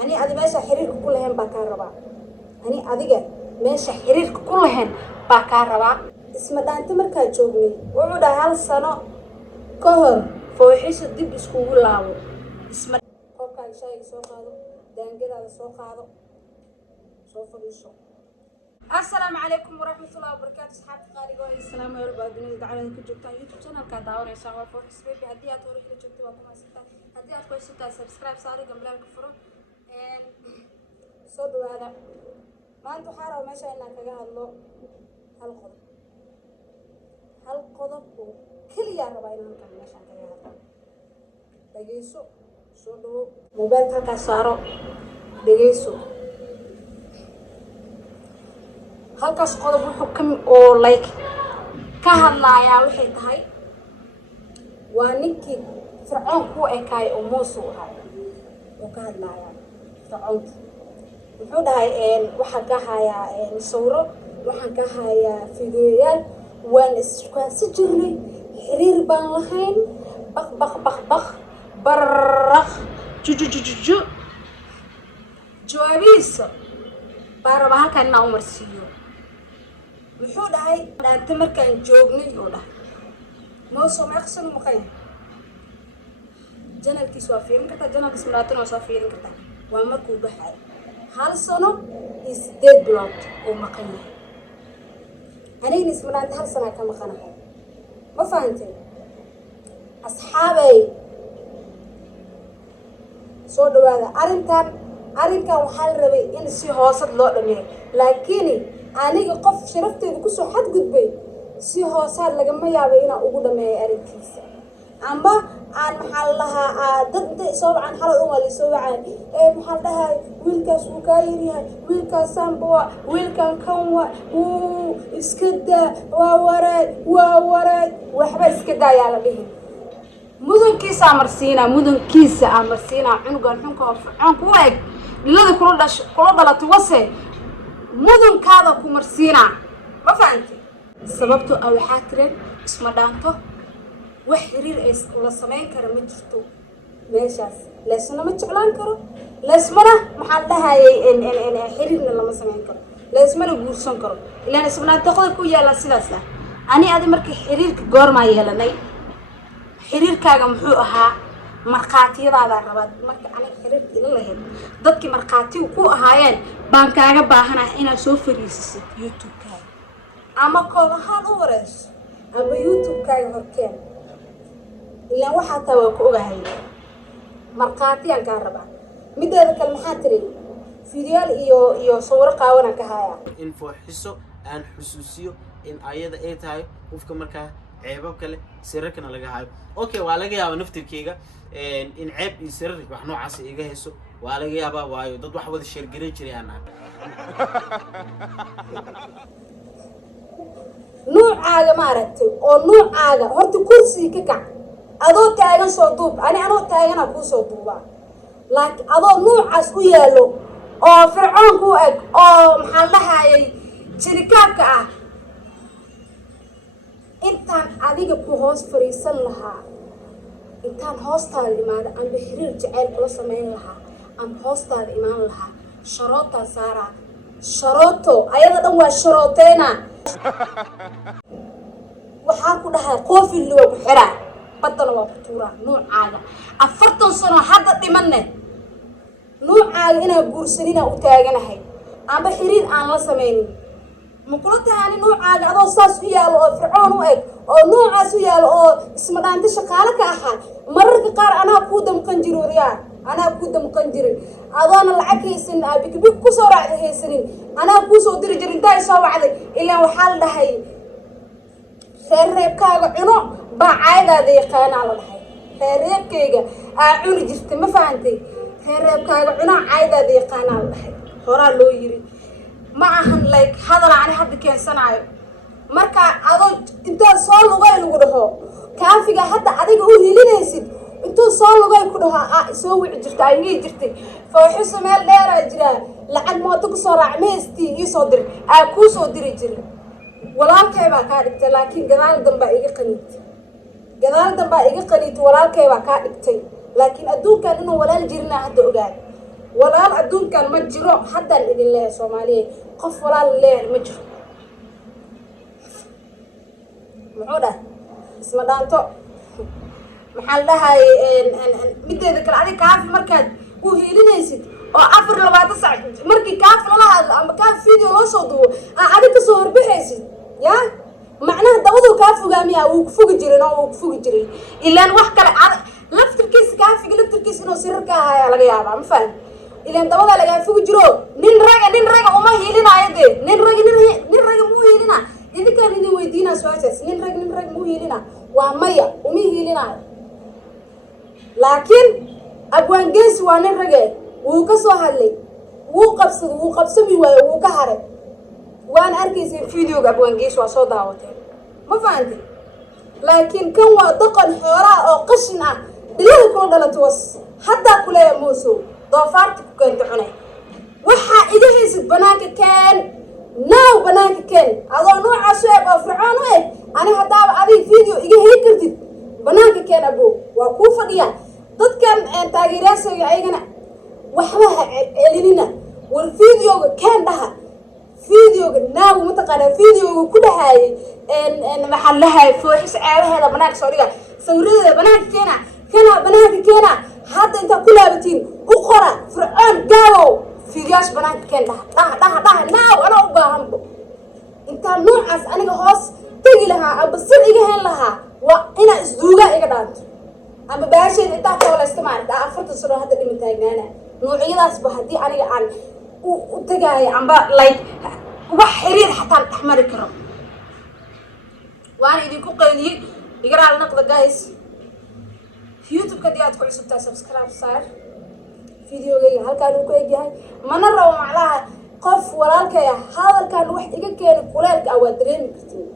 أنا أدي ماشي حرير كلهن بكهرباء أنا أديك ماشي حرير كلهن بكهرباء اسمه ده أنت مركز جوبني وعود هالسنة كهر فوحيش الدب سكول لاو اسمه كوكا شاي سوق هذا دانجر هذا سوق هذا سوق الشو. السلام عليكم ورحمة الله وبركاته أصحاب قارئ السلام عليكم بعدين دعونا كجوتان يوتيوب channel كداور يا شباب فوركس بيبي هديات ورح لجوتي وكم ستة هديات كويس ستة سبسكرايب صاري قبل الكفر صوت هذا ما أنتوا حارة وماشي إنك جاه الله هالقضب كل يا ربعي نكمل ماشي إنك جاه دقيسو صوته موبايل كاسارو دقيسو halkaas qodob wuxuu ka oo like ka hadlayaa waxay tahay waa ninkii fircoon ku ekaay oo Muuse ahaa oo ka hadlayaa fircoon wuxuu dhahay waxa ka hayaa sawiro waxa ka hayaa fiidiyoyaal waan isku jirnay xiriir baan lahayn baq barrakh jujujuju jawaabiisa baaraba halkan na umarsiyo wuxuu dhahay dhaanta markaan joognay oo dhahay Muuse ma aqsan maqay janalkiis waa fiirin kartaa janalkiis maraatan waa soo fiirin kartaa waa markuu baxay hal sano is dead blood oo maqan aniga ismaraanta hal sano ka maqanahay ma fahamtay asxaabay soo dhawaada arrinkan waxaa la rabay in si hoosad loo dhameeyo laakiin aniga qof sharafteedu ku soo xad gudbay si hoosaad laga ma yaabay inaan ugu dhameeyo arrinkiisa ama aan maxaa lahaa dad inta soo wacan xalad u wali soo wacan maxaa dhahay wiilkaas uu ka yirihay wiilkaas samba wiilkan kan iska daa waa waray waxba iska daa yaa la dhihi mudunkiisa amarsiina cunugan xunka oo fircoon ku eeg ilada kula dhalatay wase mudunkaada ku marsiina ma fahanti sababtu waxaa tireen isma dhaanto wax xiriir ay la sameyn kara ma jirto meeshaas leesna ma jeclaan karo leesmana maxaa dhahayay xiriirna lama sameyn karo leesmana guursan karo ilaa isma dhaanto qodob ku yaala sidaas ani adi markii xiriirka goorma yeelanay xiriirkaaga muxuu ahaa marqaatiyadaada rabad marka aniga xiriirka ila lahayd dadkii marqaatiga ku ahaayeen baan kaaga baahanahay inaad soo fariisisid YouTube-kaaga ama koobahaan u wareyso ama YouTube-kaaga horkeen ilaa waxaa taa waa ku ogahay marqaatiyaan kaa rabaa mideeda kale maxaa tiri fiidiyaal iyo sawiro qaawanaan ka hayaa in fooxiso aan xusuusiyo in ayada ay tahay qofka markaa ceebab kale sirarkana laga hayo okay waa laga yaabaa naftirkeyga in ceeb iyo sirar wax noocaas iga hayso waa laga yaabaa waayo dad wax wada share gareyn jiray aan nuucaaga ma aragtay oo nuucaaga horta kursi ka kac adoo taagan soo duub anoo taagana ku soo duubaa laakiin adoo nuucaas u yaalo oo fircoon ku eg oo maxaa lahayay jirikaabka ah intaan adiga ku hoos fariisan lahaa intaan hoostaada imaada amba xiriir jacayl kula samayn lahaa amba hoostaada imaan lahaa sharootaa saaraa sharooto ayada dhan waa sharooteena waxaa ku dhahay qoofilli waa ku xiraa baddana waa ku tuuraa nuucaaga 40 sano hadda dhimanne nuucaaga inaa guursanina u taaganahay amba xiriir aan la samaynin مقولة يعني نوع عاقة هذا صاص وياه أو فرعون وإيه أو نوع عاس وياه أو اسمه ده أنت شقالك أحد مرة قار أنا أكود مقنجر وريان أنا أكود مقنجر أظن العكي سن بيك كوسو رعد هي سنين أنا كوسو درجر داي سو على إلا وحال ده هي خير كاغ عنو بعايدة ذي قانا على الحي خير كيغا عوني جرت ما فهمتي خير كاغ عنو عايدة ذي قانا على الحي هورا لو يري معهن like هذا أنا حد كان صنعه مركا أضج أنت صار لغاية لقوله كافية حتى أديك أقول لي نسيت أنت صار لغاية كلها سوي جرت عيني جرتي فحس مال دير أجرا لعند ما تكسر عميستي يصدر أكو صدري جري ولا كيف كارت لكن جنال دم بقى إيجي قنيت ولا كيف كارت لكن أدون كان إنه ولا الجرنا حد أقال walaal adduunkan ma jiro haddaan idin leeyahay Soomaaliyeed qof walaal leeyahay ma jiro muxuu dhahay isma dhaanto maxaa la dhahay mideeda kale adiga kaafi markaad u hiilinaysid oo 24 saac markii kaafi lala hadlo ama kaafi video loo soo duubo adiga soo horbixaysid yaa macnaha dabadu kaa fogaamiya uu ku fogi jiray oo uu ku fogi jiray ilaan wax kale laftirkiisa kaafiga laftirkiisa inuu sirarka ahaa laga yaabaa ma fahmi ilaan dabada laga fogi jiro nin raga uma hiilinayo de nin raga muu hiilina idinkaan idin weydiinaa su'aashaas nin rag muu hiilina waa maya uma hiilinayo laakiin abwaan geesi waa nin rage wuu ka soo hadlay wuu qabsami waayo wuu ka haray waan arkaysa videoga abwaan geesi waa soo daawateen ma fahanti laakiin kan waa dhaqan xoolaha oo qashin ah dhilada kula dhalato was haddaa kuleeya muusow doofaarta ku keenta cunay waxaa iga haysid banaanka keen naaw banaanka keen adoo noocaas u eg oo fircoon u eg ani haddaaba adig video iga heli kartid banaanka keen abow waa kuu fadhiya dadkan taageerayaashayga ayagana waxba ha celinina war videoga keen dhaha videoga naaw mataqaanaa videoga ku dhahaayay maxaa lahaay fooxis ceebaheeda banaanka soo dhiga sawiradeeda banaanka keena hadda intaa ku laabatiin u qora fircoon gaawow videoyaasha banaanka keen dhaha naaw anaa u baahanbo intaa noocaas aniga hoos tegi lahaa amba sir iga heen lahaa waa inaa isduugaa iga dhaanto ama baasheeda intaa koolaysta maaragta 40 sano hadda dhima taagnaana noocyadaasba haddii aniga aan u tagaayo amba like wax xiriir xataa dhexmari karo waana idinku qaydiyey igaraal naqda guys youtube-ka haddii aad ku cusubtaa subscribe saar videogayga halkaan uu ku egyahay mana rabo macnaha qof walaalkay ah hadalkan wax iga keena kuleelka ah waa dareemi kartiin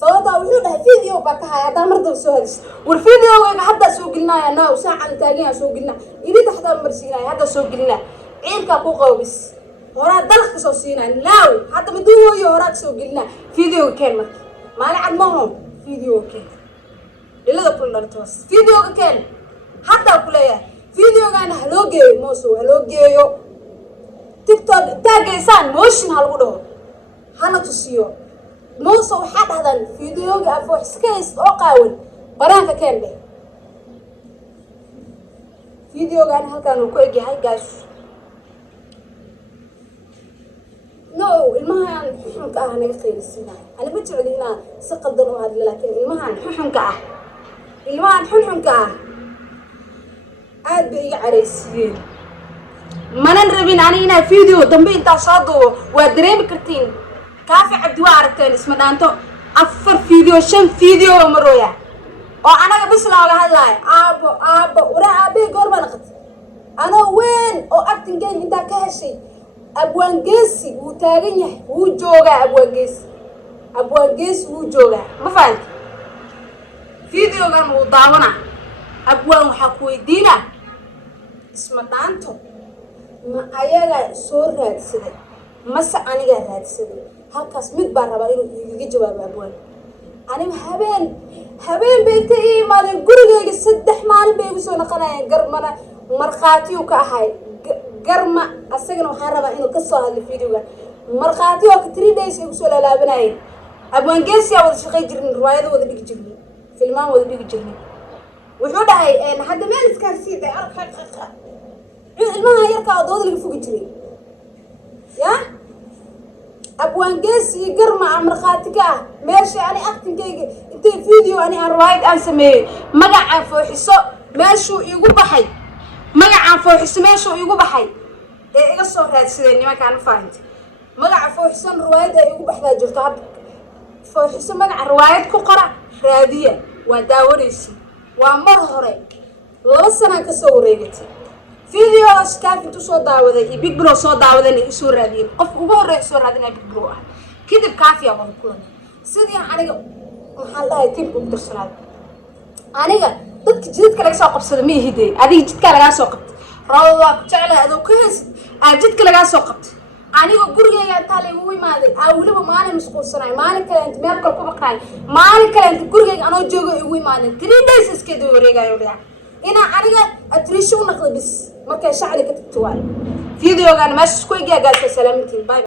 sababtaa wuxuu dhahay video baa ka haya haddaa mar daba soo hadis war videogayga haddaa soo gelinaya naaw saacan taaganyaa soo gelina idinta xataa marsiinaya haddaa soo gelina ciilkaa ku qawbis horaa dalka soo siinaya naaw hadda maduuhooyo horaa soo gelina videoga keen marka maalin cad mahon videoga keen dhilada kula dhalatoos videoga keen haddaa ku leeyahay videogaana haloo geeyo moosow haloo geeyo tiktok taagaysaan motion ha lagu dhaho hana tusiyo moosow waxaa dhahdaan videoga afooxiskays oo qaawan banaanka keen dheh videogaana halkaan uu ku egyahay guys no ilmahan xuxunka ah naga qaylisiinaayo ani ma jecli inaan si qaldan u hadlo laakiin ilmahan xuxunka ah aad bay iga caraysiiyeen manan rabin ani inaa video dambe intaa soo duubo waa dareemi kartiin kaafi cabdi waa aragteen isma dhaanto 4 video 5 video marooya oo anaga bis looga hadlaayo aabo waraa aabee goorma naqatay anoo weyn oo acting game intaa ka heshay abwaan geesi wuu taagan yahay wuu joogaa abwaan geesi wuu joogaa ma fahanti videogan wuu daawana abwaan waxaa ku weydiina isma dhaanto ma ayagaa soo raadsaday mase anigaa raadsaday halkaas mid baa rabaa inuu igaga jawaabo abwaan aniga habeen bay ka imaadeen gurigayga 3 maalin bay igu soo naqanayeen garmana markhaatiyuu ka ahay garma asagana waxaan rabaa inuu ka soo hadlo videoga markhaatiyo ka 3 days igu soo laalaabanayeen abwaan geesiyaa wada shaqay jirnay riwaayado wada dhigi jirnay filmaan wada dhigi jirnay wuxuu dhahay hadda meel iskaarsiiday ilmaha yarka oo dooda laga fogi jiray ya abwaan geesi garma markhaati ka ah meesha ani actingkayga intay video ani aan riwaayad aan sameeyey magacaan fooxiso meeshuu igu baxay ee iga soo raadsadeen nimankaan u faahintay magaca fooxisan riwaayad ay igu baxdaa jirto hadda fooxiso magaca riwaayad ku qora raadiya waa daawanaysi waa mar hore 2 sano ka soo wareegatay videos kaaf intuu soo daawaday iyo big bro soo daawadana i soo raadiyeen qof ugu horeeyay soo raadinay big bro ah kadib kaafiya waan kulanay sidii aniga waxaan dhahay tib ugu darsanaad aniga dadka jidka laga soo qabsado ma ihidee adiga jidka laga soo qabtay rawda ku jeclaa adoo ka heesid jidka laga soo qabtay aniga gurigayga inta la igu imaaday waliba maalin masquulsanay maalin kale inta meel kale ku baqnay maalin kale inta gurigayga anoo joogo igu imaaday 3 days iskeed wareegayo dhiga ina aniga atrisho naqdo bis markay shacli ka tagto waay fiidiyogan meesha ku igaaga salaamintiin bye.